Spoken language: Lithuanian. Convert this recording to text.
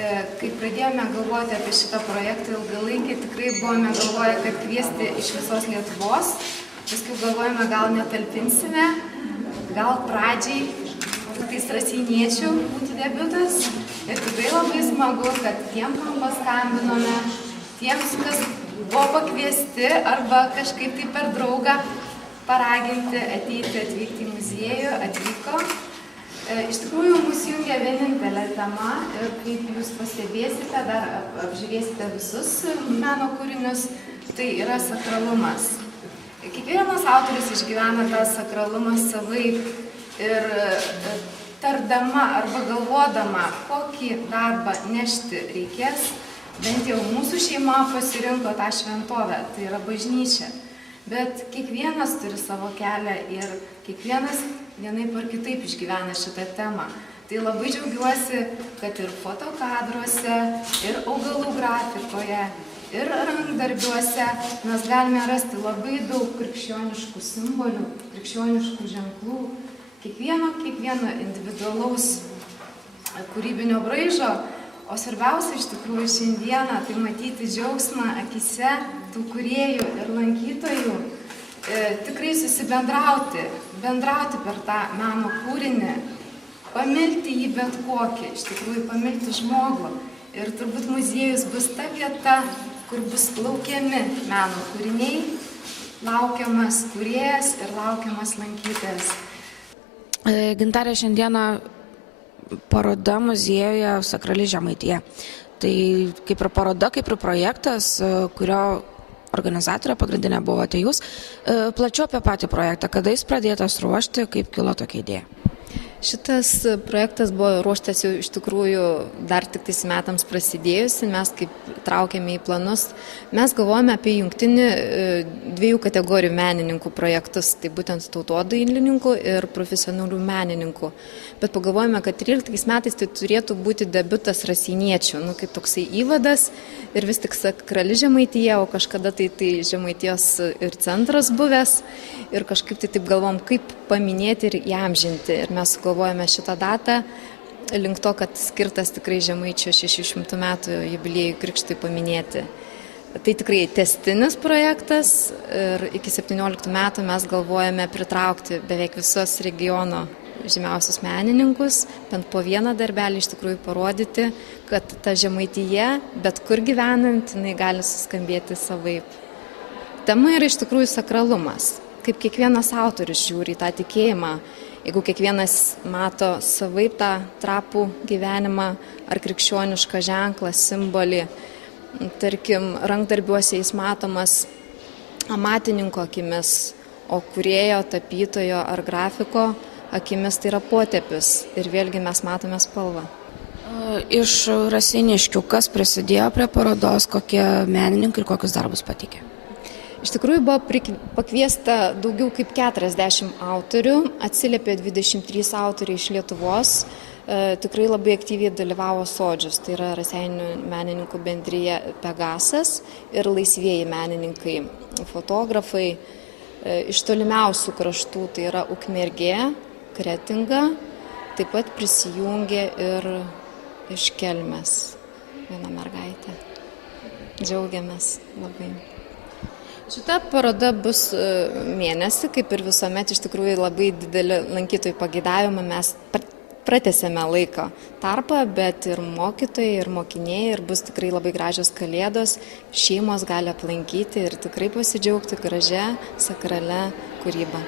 Kai pradėjome galvoti apie šitą projektą ilgalaikį, tikrai buvome galvoję, kad kviesti iš visos Lietuvos. Paskui galvojame, gal netalpinsime, gal pradžiai tiktais raseiniečių būtų debiutas. Ir tikrai labai smagu, kad tiem, kam paskambinome, tiems, kas buvo pakviesti arba kažkaip tai per draugą paraginti atvykti į muziejų, atvyko. Iš tikrųjų, mus jungia vienintelė tema ir kaip jūs pastebėsite, dar apžiūrėsite visus meno kūrinius, tai yra sakralumas. Kiekvienas autorius išgyvena tą sakralumą savaip ir tardama arba galvodama, kokį darbą nešti reikės, bent jau mūsų šeima pasirinko tą šventovę, tai yra bažnyčia. Bet kiekvienas turi savo kelią ir kiekvienas vienaip ar kitaip išgyvena šitą temą. Tai labai džiaugiuosi, kad ir fotokadruose, ir augalų grafikoje, ir rankdarbiuose mes galime rasti labai daug krikščioniškų simbolių, krikščioniškų ženklų, kiekvieno individualaus kūrybinio braižo. O svarbiausia iš tikrųjų šiandieną tai matyti džiaugsmą akise tų kūrėjų ir lankytojų, tikrai susibendrauti per tą meno kūrinį, pamilti jį bet kokį, iš tikrųjų pamilti žmogų. Ir turbūt muziejus bus ta vieta, kur bus laukiami meno kūriniai, laukiamas kūrėjas ir laukiamas lankytojas. Gintarė, šiandieną paroda muziejuje Sakrali Žemaitija. Tai kaip ir paroda, kaip ir projektas, kurio organizatorė pagrindinė buvote jūs. Plačiau apie patį projektą, kada jis pradėtas ruošti, kaip kilo tokia idėja? Šitas projektas buvo ruoštas jau iš tikrųjų dar tik tais metams prasidėjusi, mes kaip traukėme į planus. Mes galvojame apie jungtinį dviejų kategorijų menininkų projektus, tai būtent tautodailininkų ir profesionalių menininkų. Bet pagalvojame, kad 13 metais tai turėtų būti debiutas raseiniečių, kaip toksai įvadas ir vis tik Sakrali Žemaitija, o kažkada tai Žemaitijos ir centras buvęs. Ir kažkaip tai taip galvom, kaip paminėti ir įamžinti. Ir mes galvojame šitą datą link to, kad skirtas tikrai Žemaičio 600 metų jubiliejų krikštui paminėti. Tai tikrai tęstinis projektas ir iki 17 metų mes galvojame pritraukti beveik visos regiono žymiausius menininkus, bent po vieną darbelį iš tikrųjų parodyti, kad ta Žemaitija, bet kur gyvenant, jinai gali suskambėti savaip. Tema yra iš tikrųjų sakralumas. Kaip kiekvienas autorius žiūri į tą tikėjimą, jeigu kiekvienas mato savaip tą trapų gyvenimą ar krikščionišką ženklą, simbolį, tarkim, rankdarbiuose jis matomas amatininko akimis, o kūrėjo, tapytojo ar grafiko akimis tai yra potėpis ir vėlgi mes matome spalvą. Iš raseiniškių, kas prisidėjo prie parodos, kokie menininkai ir kokius darbus pateikė? Iš tikrųjų buvo pakviesta daugiau kaip 40 autorių, atsiliepė 23 autoriai iš Lietuvos, tikrai labai aktyviai dalyvavo Sodžius, tai yra Raseinių menininkų bendrija Pegasas ir laisvieji menininkai, fotografai iš tolimiausių kraštų, tai yra Ukmergė, Kretinga, taip pat prisijungė ir iš Kelmės viena mergaitė. Džiaugiamės labai. Šita paroda bus mėnesį, kaip ir visuomet, iš tikrųjų labai didelį lankytojų pageidavimą mes pratęsėme laiko tarpą, bet ir mokytojai, ir mokiniai, ir bus tikrai labai gražios kalėdos, šeimos gali aplankyti ir tikrai pasidžiaugti gražia sakralia kūryba.